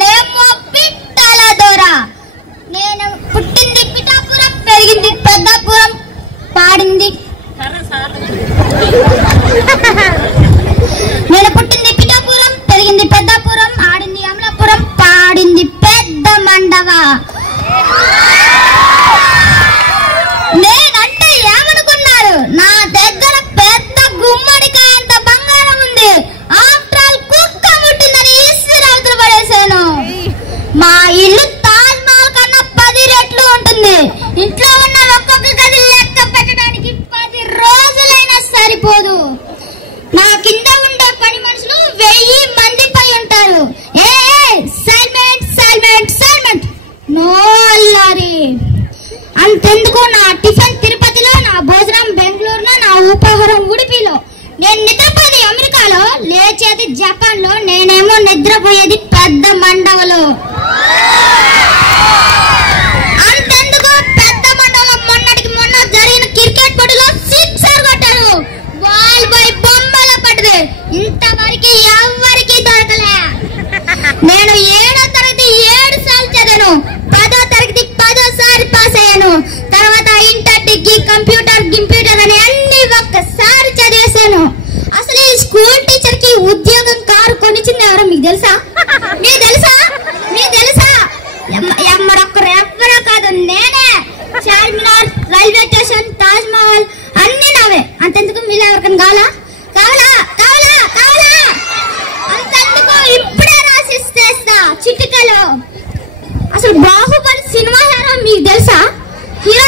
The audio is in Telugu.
నేనేమో పిట్టల దొర. నేను పుట్టింది పిఠాపురం, పెరిగింది పెద్దాపురం, పాడింది నేను పుట్టింది పిఠాపురం, పెరిగింది పెద్దాపురం, ఆడింది అమలాపురం, పాడింది పెద్ద మండవ. నేనంటే ఏమనుకున్నారు? నా దగ్గర పెద్ద గుమ్మడికాయ అంత బంగారం ఉంది. ఆఫ్టర్ ఆల్ కుక్క ముట్టిందని ఈశ్వరావతులు పడేశాను. మా ఇల్లు తాజ్ మహల్ కన్నా 10 రెట్లు ఉంటుంది. ఇంట్లో ఉన్న ఒక్కొక్క గది లెక్క పెట్టడానికి 10 రోజులైనా సరిపోదు. నా కింద ఉండే పని మనుషులు 1000 మంది పై ఉంటారు. సైలెంట్ సైలెంట్ సైలెంట్, నో అల్లరి. అంతెందుకు, నా టిఫిన్ తిరుపతిలో, నా భోజనం బెంగళూరులో, నా ఉపాహారం ఉడిపిలో, నేను నిద్రపోయేది అమెరికాలో, లేచేది జపాన్ లో, నేనేమో నిద్రపోయేది పెద్ద మండవలో. అంతెందుకు, పెద్ద మండవలో మొన్నటికి మొన్న జరిగిన క్రికెట్ పోటీలో 6 కొట్టారు. బాల్ బై బొమ్మల పడ్డది. ఇంతవరకు ఎవరికి దొరకలే. నేను 7వ తరగతి 7 సార్లు చదివాను. 10వ తరగతి 10 సార్లు పాస్ అయ్యాను. తర్వాత ఇంటర్, డిగ్రీ, కంప్యూటర్ అని అన్ని ఒక్కసారి చదివేశాను. అసలు ఈ స్కూల్ టీచర్ కి ఉద్యోగం కారు కొనిచ్చింది ఎవరో మీకు తెలుసా? మీకు తెలుసా? మీకు తెలుసా? మరొకరు ఎవ్వరో కాదు, నేనే. చార్మినార్, రైల్వే స్టేషన్, తాజ్ మహల్ అన్ని నావే. అంతెందుకు, మీరు ఎవరికైనా కావాలా? కావాలా? కావాలా? కావాలా? అంతెందుకు, ఇప్పుడే రాసిస్తేస్తా చిటికలో. అసలు బాహుబలి సినిమా హీరో మీకు తెలుసా? హీరో